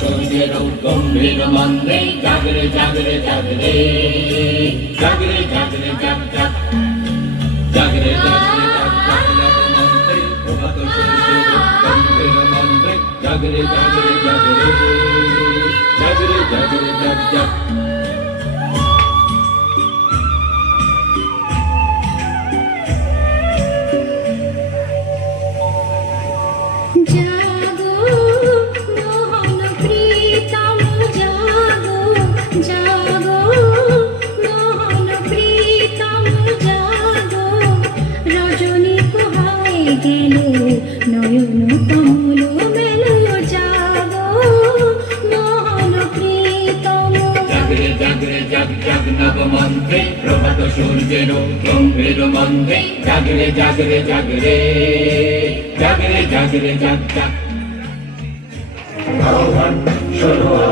সূর্যের গম্ভীর মন্দ্রে জাগরে জাগরে জাগরে জাগরে জাগরে জাগ জাগ জাগরে জাগরে জাগ জাগ মন্দ্রে প্রভাত সূর্যের গম্ভীর মন্দ্রে জাগরে জাগরে জাগরে জাগরে জাগরে জাগ জাগ নয়ন কমল মেলো জাগো মোহন প্রীতম জাগরে জাগরে জাগ জাগ নব মন্ত্রে প্রভাত সূর্যের গম্ভীর মন্ত্রে জাগরে জাগরে জাগরে জাগরে জাগরে জাগ জাগ